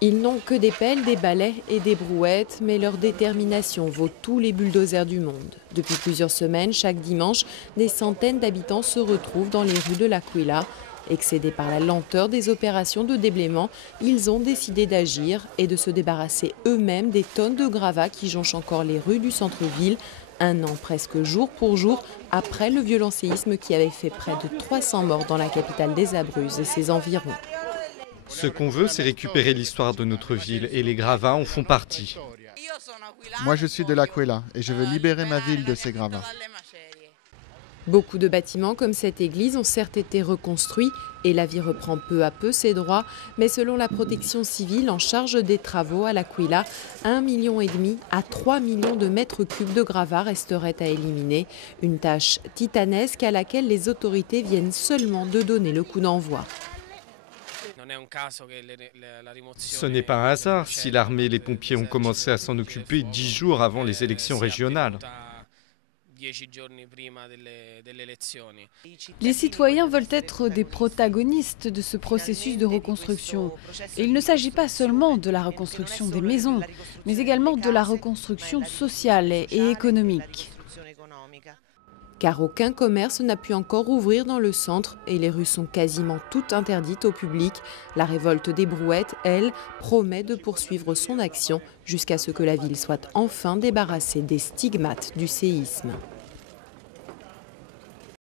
Ils n'ont que des pelles, des balais et des brouettes, mais leur détermination vaut tous les bulldozers du monde. Depuis plusieurs semaines, chaque dimanche, des centaines d'habitants se retrouvent dans les rues de l'Aquila. Excédés par la lenteur des opérations de déblaiement, ils ont décidé d'agir et de se débarrasser eux-mêmes des tonnes de gravats qui jonchent encore les rues du centre-ville, un an presque jour pour jour après le violent séisme qui avait fait près de 300 morts dans la capitale des Abruzzes et ses environs. Ce qu'on veut, c'est récupérer l'histoire de notre ville et les gravats en font partie. Moi, je suis de l'Aquila et je veux libérer ma ville de ces gravats. Beaucoup de bâtiments comme cette église ont certes été reconstruits et la vie reprend peu à peu ses droits, mais selon la protection civile en charge des travaux à l'Aquila, 1,5 million à 3 millions de mètres cubes de gravats resteraient à éliminer. Une tâche titanesque à laquelle les autorités viennent seulement de donner le coup d'envoi. Ce n'est pas un hasard si l'armée et les pompiers ont commencé à s'en occuper 10 jours avant les élections régionales. Les citoyens veulent être des protagonistes de ce processus de reconstruction. Et il ne s'agit pas seulement de la reconstruction des maisons, mais également de la reconstruction sociale et économique. Car aucun commerce n'a pu encore ouvrir dans le centre et les rues sont quasiment toutes interdites au public. La révolte des brouettes, elle, promet de poursuivre son action jusqu'à ce que la ville soit enfin débarrassée des stigmates du séisme.